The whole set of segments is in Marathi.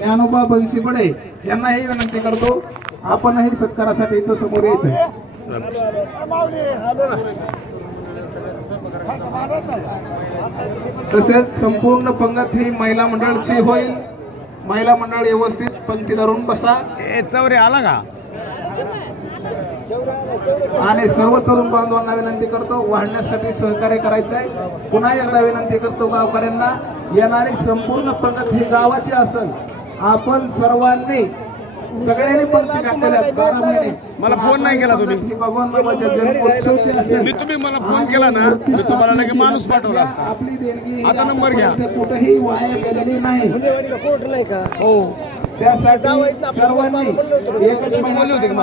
ज्ञानोबा बनसीबडे यांनाही विनंती करतो आपणही सत्कारासाठी इथं समोर यायचंय. तसेच संपूर्ण पंगत ही महिला मंडळाची होईल. महिला मंडळ व्यवस्थित पंक्ती धरून बसा चौरे आला का आणि सर्व तरुण बांधवांना विनंती करतो वाढण्यासाठी सहकार्य करायचं आहे. पुन्हा एकदा विनंती करतो गावकऱ्यांना येणारी संपूर्ण पंगत ही गावाची असेल. आपण सर्वांनी सगळ्यांनी पंक्ती घातलेल्या 12 महिने मला फोन नाही केला तुम्ही. भगवान बाबाच्या जन्मोत्सवची असेल. मी तुम्ही मला फोन केला ना मी तुम्हाला लगेच माणूस पाठवला असता. आपली देणगी आता नंबर घ्या. कुठेही वाया गेलेली नाही. कोर्ट नाही का हो त्यासाठी सर्वांनी एकच बोलले होते की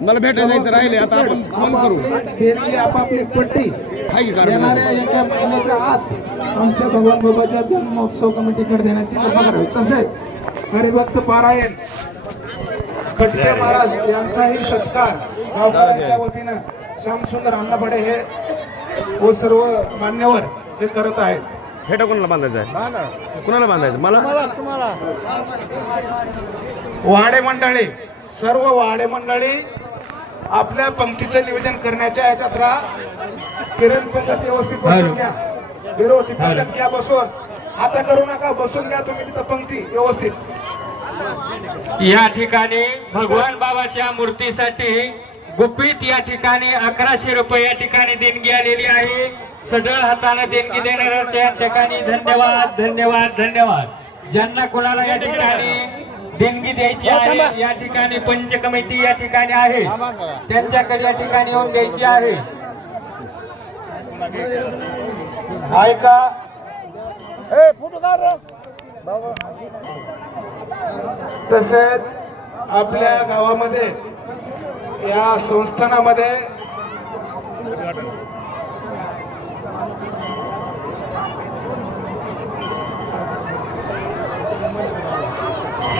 मला भेटायला जायचं राहिले. आता आपण फोन करू देणगी आपापली पट्टी हाय की कारण येणाऱ्या एका महिन्याच्या आत आमच्या भगवान बाबाच्या जन्मोत्सव कमिटीकडे देण्याची कृपा करावी. तसेच हरिभक्त पारायण खटके महाराज यांचाही सत्कार गावकऱ्यांच्या वतीनं श्यामसुंदर अण्णाभडे हे व सर्व मान्यवर हे करत आहेत. फेटा कोणाला बांधायचा आहे कुणाला बांधायचं मला वाडे मंडळी सर्व वाडे मंडळी आपल्या पंक्तीचं नियोजन करण्याच्या याच्यात राहा. किरण पंगत व्यवस्थित बसून घ्या. व्यवस्थित पंगत घ्या बसून. आता करू नका बसून घ्या तुम्ही तिथं पंक्ती व्यवस्थित. या ठिकाणी भगवान बाबाच्या मूर्तीसाठी गुपित या ठिकाणी 1100 रुपये या ठिकाणी देणगी आलेली आहे. सढळ हाताने देणगी देणाऱ्यांच्या या ठिकाणी धन्यवाद धन्यवाद धन्यवाद. ज्यांना कोणाला या ठिकाणी देणगी द्यायची आहे या ठिकाणी पंच कमिटी या ठिकाणी आहे त्यांच्याकडे या ठिकाणी येऊन द्यायची आहे. ऐका तसेच आपल्या गावामध्ये या संस्थानामध्ये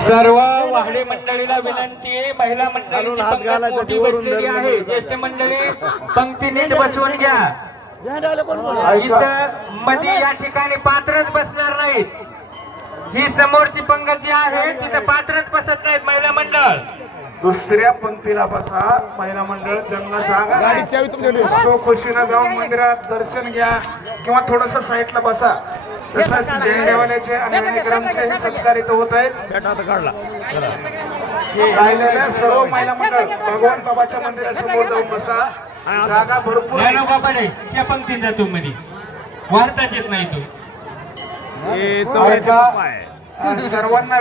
सर्व वाहडे मंडळीला विनंती आहे. महिला मंडळीची पंगत मोठी बसलेली आहे. ज्येष्ठ मंडळी पंक्ती नीट बसवून घ्या. इथं मध्ये या ठिकाणी पात्रच बसणार नाहीत. ही समोरची पंगत जी आहे तिथं पात्रच बसत नाहीत महिला मंडळ. दुसऱ्या पंक्तीला बसा. महिला मंडळ ज्यांना जागा नाही सो खुशीनं जाऊन मंदिरात दर्शन घ्या किंवा थोडस साईडला बसा. तसंच झेंडेवाल्याचे आणि विनेकरांचे सत्कार इथं होत आहेत. फेटा आता काढला राहिलेल्या सर्व महिला मंडळ भगवान बाबाच्या मंदिरासमोर जाऊन बसा. जागा भरपूर आहे. बाबाडे त्या पंक्तीत जातो मध्ये वार्ताच येत नाही तो. हे चौऱ्याचे ऐका, पप्पा आहे. सर्वांना